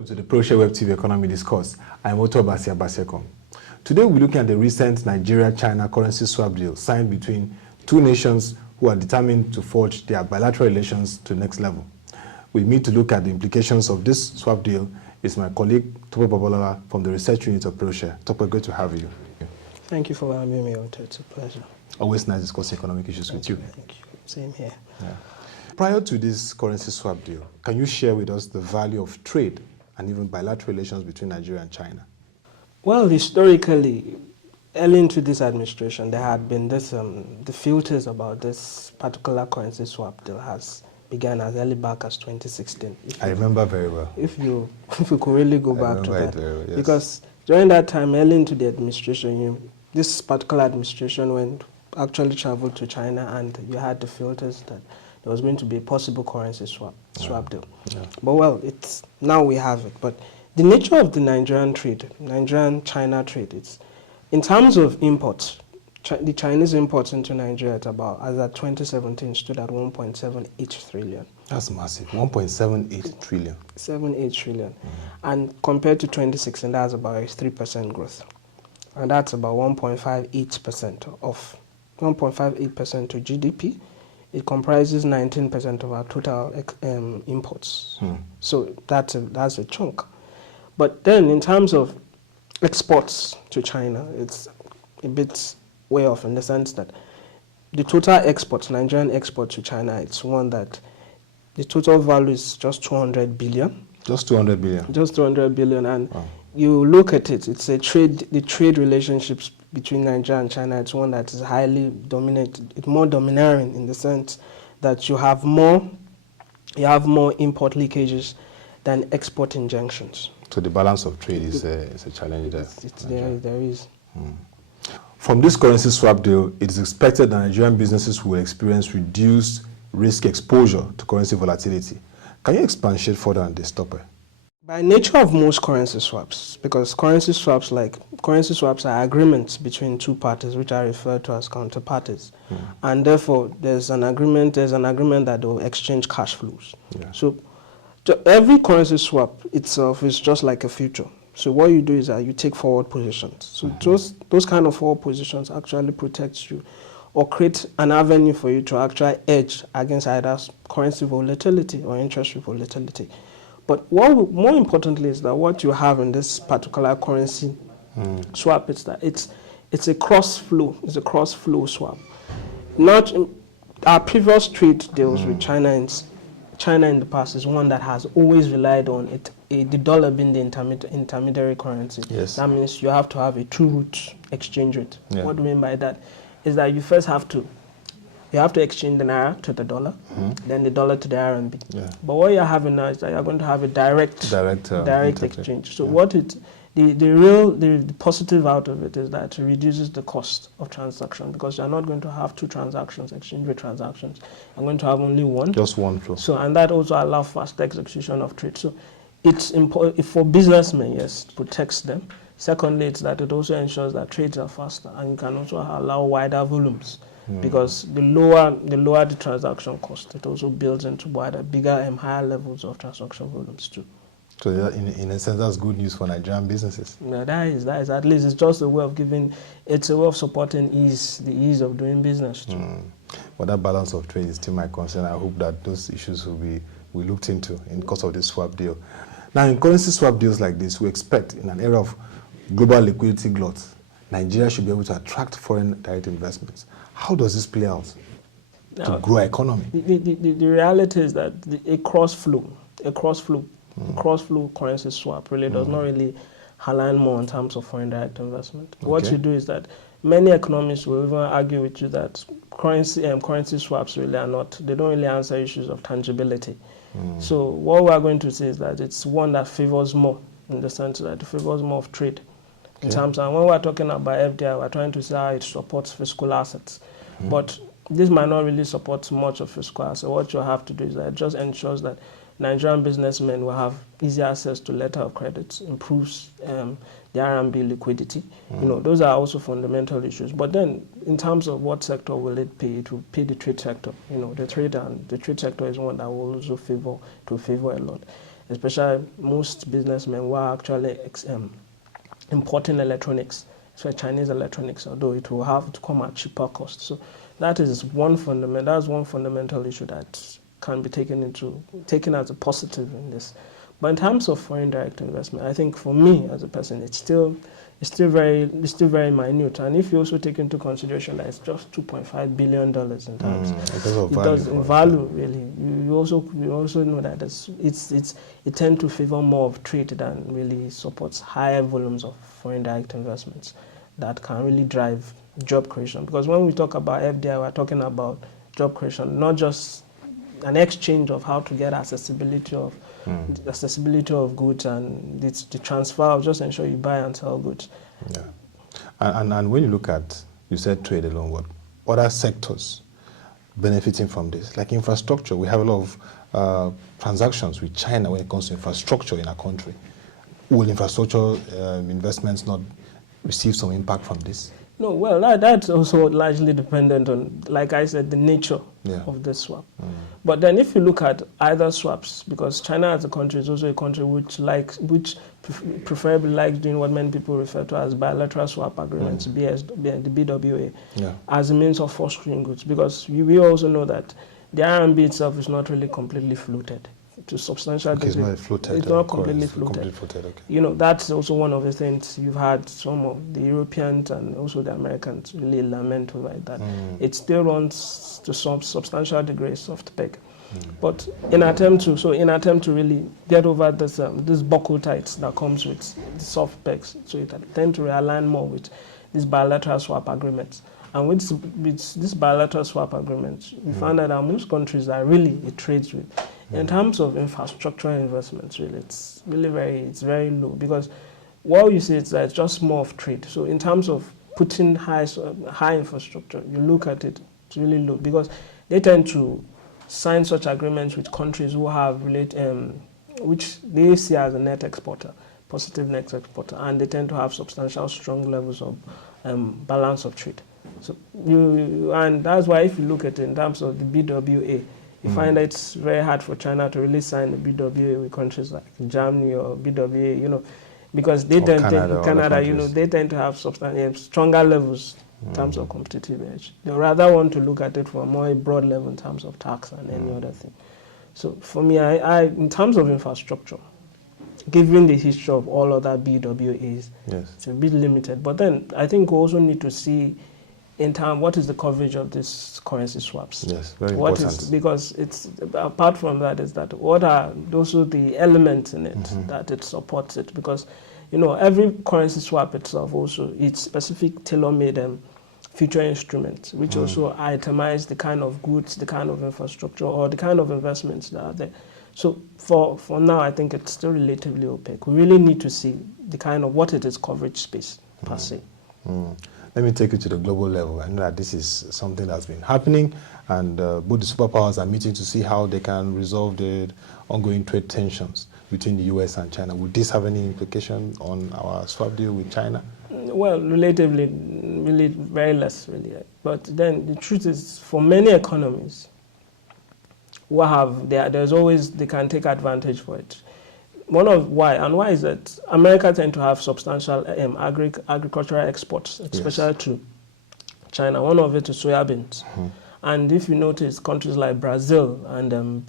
Welcome to the Proshare WebTV Economy Discourse. I'm Ottoabasi, Abasiekong. Today we'll be looking at the recent Nigeria-China currency swap deal signed between two nations who are determined to forge their bilateral relations to the next level. With me to look at the implications of this swap deal is my colleague Tope Babalola from the research unit of Proshare. Tope, good to have you. Thank you for having me, Otto. It's a pleasure. Always nice discussing economic issues with you. Thank you. Same here. Yeah. Prior to this currency swap deal, can you share with us the value of trade and even bilateral relations between Nigeria and China? Well, historically, early into this administration, there had been this, the filters about this particular currency swap deal has began as early back as 2016. I remember very well. If you could really go back to that. Very well, yes. Because during that time, early into the administration, this particular administration actually traveled to China, and you had the filters that there was going to be a possible currency swap deal. Yeah. But well, now we have it. But the nature of the Nigerian trade, Nigerian-China trade, it's in terms of imports, the Chinese imports into Nigeria as at 2017 stood at 1.78 trillion. That's massive, 1.78 trillion. 78 trillion. And compared to 2016, that's about a 3% growth. And that's about 1.58% of 1.58% to GDP. It comprises 19% of our total imports. So that's a chunk. But then in terms of exports to China, it's a bit way off in the sense that the total exports, Nigerian export to China, it's one that the total value is just 200 billion. Just 200 billion? Just 200 billion. And you look at it, it's the trade relationships between Nigeria and China, it's one that is highly dominated. It's more domineering in the sense that you have more import leakages than export injunctions. So the balance of trade is a challenge there. There is. From this currency swap deal, it is expected that Nigerian businesses will experience reduced risk exposure to currency volatility. Can you expatiate further on this topic? By nature of most currency swaps, because currency swaps are agreements between two parties which are referred to as counterparties, and therefore there's an agreement that they will exchange cash flows. Yeah. So every currency swap itself is just like a future. So what you do is that you take forward positions. So those kind of forward positions actually protect you or create an avenue for you to actually hedge against either currency volatility or interest rate volatility. But more importantly is that what you have in this particular currency swap is that it's a cross flow. It's a cross flow swap. Not our previous trade deals with China in the past is one that has always relied on the dollar being the intermediary currency. Yes. That means you have to have a true root exchange rate. Yeah. What do we mean by that? Is that you first have to exchange the naira to the dollar, then the dollar to the RMB. Yeah. But what you're having now is that you're going to have a direct exchange. So the positive out of it is that it reduces the cost of transaction, because you're not going to have two transactions, exchange rate transactions. You're going to have only one. Just one flow. So, and that also allows faster execution of trade. So it's important for businessmen, yes, it protects them. Secondly, it's that it also ensures that trades are faster, and you can also allow wider volumes. Because the lower the transaction cost, it also builds into bigger and higher levels of transaction volumes too. So in a sense, that's good news for Nigerian businesses. Yeah, that is at least it's just a way of supporting the ease of doing business too. But that balance of trade is still my concern. I hope that those issues will be looked into in the course of this swap deal. Now, in currency swap deals like this, we expect in an era of global liquidity glut, Nigeria should be able to attract foreign direct investments. How does this play out to grow our economy? The reality is that a cross flow currency swap really does not really align more in terms of foreign direct investment. Okay. What you do is that many economists will even argue with you that currency swaps really they don't really answer issues of tangibility. So what we are going to say is that it's one that favors more, in the sense that it favors more of trade. In terms of when we're talking about FDI, we're trying to say how it supports fiscal assets. But this might not really support much of fiscal assets. What you have to do is that it just ensures that Nigerian businessmen will have easy access to letter of credit, improves the RMB liquidity. Those are also fundamental issues. But then, in terms of what sector will it pay, it will pay the trade sector. The trade sector is one that will also favor a lot. especially most businessmen who are actually importing electronics, so Chinese electronics, although it will have to come at cheaper cost. So that's one fundamental issue that can be taken as a positive in this. But in terms of foreign direct investment, I think for me as a person, it's still very minute. And if you also take into consideration that it's just $2.5 billion in terms, in value really. You also know that it tends to favor more of trade than really supports higher volumes of foreign direct investments that can really drive job creation. Because when we talk about FDI, we're talking about job creation, not just an exchange of how to get accessibility of goods and the transfer of just ensure you buy and sell goods. Yeah. And when you look at, you said trade alone, what other sectors benefiting from this? Like infrastructure, we have a lot of transactions with China when it comes to infrastructure in our country. Will infrastructure investments not receive some impact from this? No, well, that's also largely dependent on, like I said, the nature of the swap. But then if you look at either swaps, because China as a country is also a country which preferably likes doing what many people refer to as bilateral swap agreements, the BWA, as a means of fostering goods. Because we also know that the RMB itself is not really completely floated. To substantial degree. It's not floated. It's not completely floated. Okay. You know, that's also one of the things you've had some of the Europeans and also the Americans really lament over that. It still runs to some substantial degree soft peg. But in attempt to really get over this buckle tights that comes with the soft pegs, so it tend to realign more with these bilateral swap agreements. And with this bilateral swap agreements, we found out that most countries that really it trades with, in terms of infrastructure investments, really, it's very low, because what you say is that it's just more of trade. So in terms of putting high infrastructure, you look at it, it's really low, because they tend to sign such agreements with countries who have which they see as a net exporter, positive net exporter, and they tend to have substantial, strong levels of balance of trade. So and that's why if you look at it in terms of the BWA, you find that it's very hard for China to really sign the BWA with countries like Germany or BWA, because they tend to have stronger levels in terms of competitive edge. They rather want to look at it from a more broad level in terms of tax and any other thing. So for me, I in terms of infrastructure, given the history of all other BWAs, it's a bit limited. But then I think we also need to see in time what is the coverage of these currency swaps. Yes, very important. Because it's apart from that is that what are also the elements in it that it supports it, because every currency swap itself also it's specific tailor-made future instruments which also itemize the kind of goods, the kind of infrastructure or the kind of investments that are there. So for now I think it's still relatively opaque. We really need to see the kind of what it is coverage space per se. Let me take you to the global level. I know that this is something that's been happening, and both the superpowers are meeting to see how they can resolve the ongoing trade tensions between the US and China. Would this have any implication on our swap deal with China? Well, relatively, really very less, really. But then the truth is, for many economies, there's always, they can take advantage for it. Why is that America tend to have substantial agricultural exports, especially to China. One of it is soybeans. And if you notice, countries like Brazil and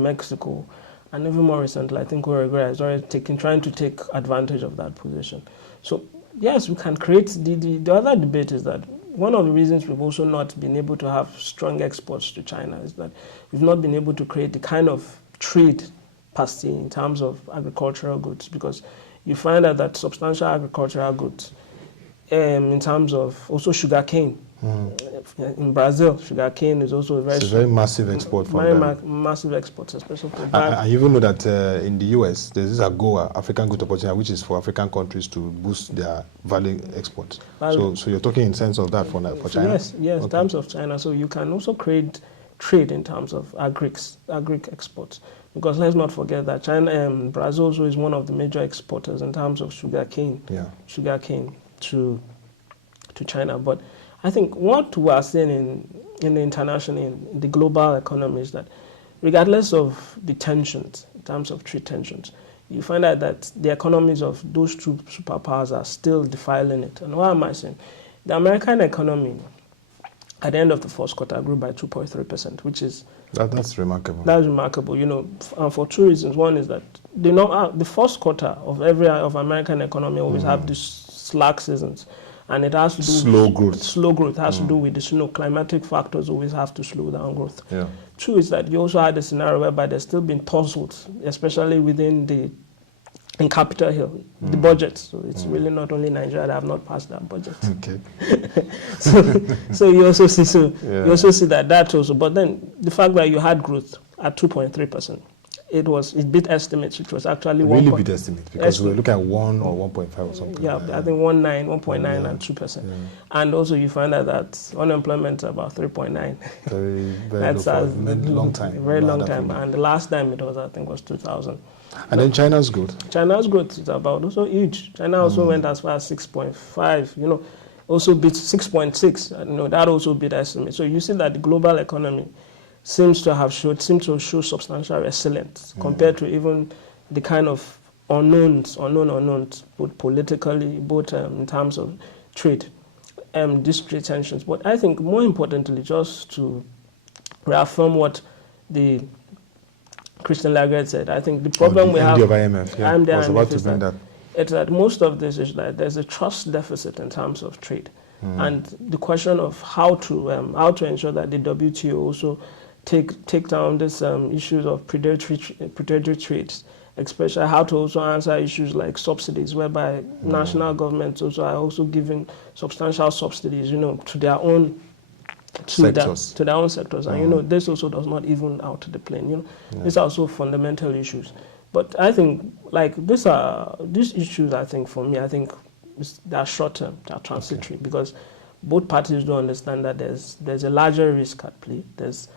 Mexico, and even more recently, I think Uruguay is already trying to take advantage of that position. So yes, we can create, the other debate is that one of the reasons we've also not been able to have strong exports to China is that we've not been able to create the kind of trade per se in terms of agricultural goods, because you find out that substantial agricultural goods in terms of also sugarcane. In Brazil, sugarcane is also a very massive export from them. Massive exports, especially for I even know that in the US, there's this AGOA, African Good Opportunity, which is for African countries to boost their value exports. So you're talking in sense of that for China? Yes, in terms of China. So you can also create trade in terms of agri exports. Because let's not forget that Brazil also is one of the major exporters in terms of sugarcane to China. But I think what we are seeing in the international, in the global economy is that regardless of the tensions, terms of trade tensions, you find out that the economies of those two superpowers are still defiling it. And why am I saying? The American economy, at the end of the first quarter, grew by 2.3%, which is... That's remarkable. That's remarkable, you know, and for two reasons. One is that the first quarter of every American economy always have these slack seasons, and it has to do slow growth. Slow growth has to do with this, you know, climatic factors always have to slow down growth. Yeah. Two is that you also had a scenario whereby there's still been tussles, especially in Capitol Hill, the budget. So it's really not only Nigeria that have not passed that budget. Okay. so you also see that also. But then the fact that you had growth at 2.3%, it beat estimates, which was actually really beat estimates, because we were looking at 1 or 1.5 or something. Yeah, I think 1.9 and 2%. Yeah. And also you find out that unemployment is about 3.9. Very That's low for a long time. Very long time. And the last time it was, I think, was 2000. And then China's growth? China's growth is about also huge. China also went as far as 6.5, you know, also beat 6.6. You know, that also beat estimates. So you see that the global economy seems to show substantial resilience compared to even the kind of unknowns, both politically, both in terms of trade, these trade tensions. But I think more importantly, just to reaffirm what the Christian Lagarde said, I think the problem we have... The IMF, yeah. I was about to bring that. It's that most of this is that there's a trust deficit in terms of trade. And the question of how to ensure that the WTO also take down these issues of predatory trades, especially how to also answer issues like subsidies, whereby national governments also are also giving substantial subsidies, you know, to their own sectors. And you know, this also does not even out the plane. You know, these are also fundamental issues. But I think like these issues. I think for me, I think they are short term, they are transitory, because both parties do understand that there's a larger risk at play. There's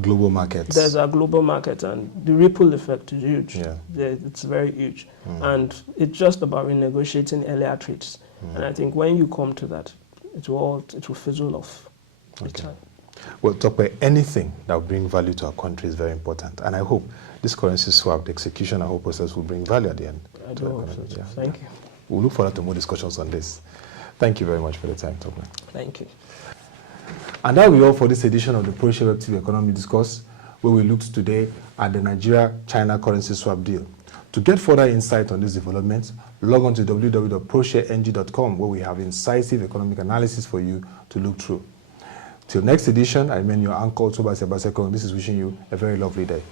global markets. There's a global market, and the ripple effect is huge. Yeah. It's very huge, and it's just about renegotiating earlier trades. And I think when you come to that, it will fizzle off. Okay. Well, Tope, anything that will bring value to our country is very important, and I hope this currency swap, the execution and whole process will bring value at the end. I do hope so. Yeah. Thank you. We'll look forward to more discussions on this. Thank you very much for the time, Tope. Thank you. And that will be all for this edition of the Proshare WebTV Economy Discourse, where we looked today at the Nigeria-China currency swap deal. To get further insight on this development, log on to www.proshareng.com, where we have incisive economic analysis for you to look through. Till next edition, I remain your uncle, Abasiekong. This is wishing you a very lovely day.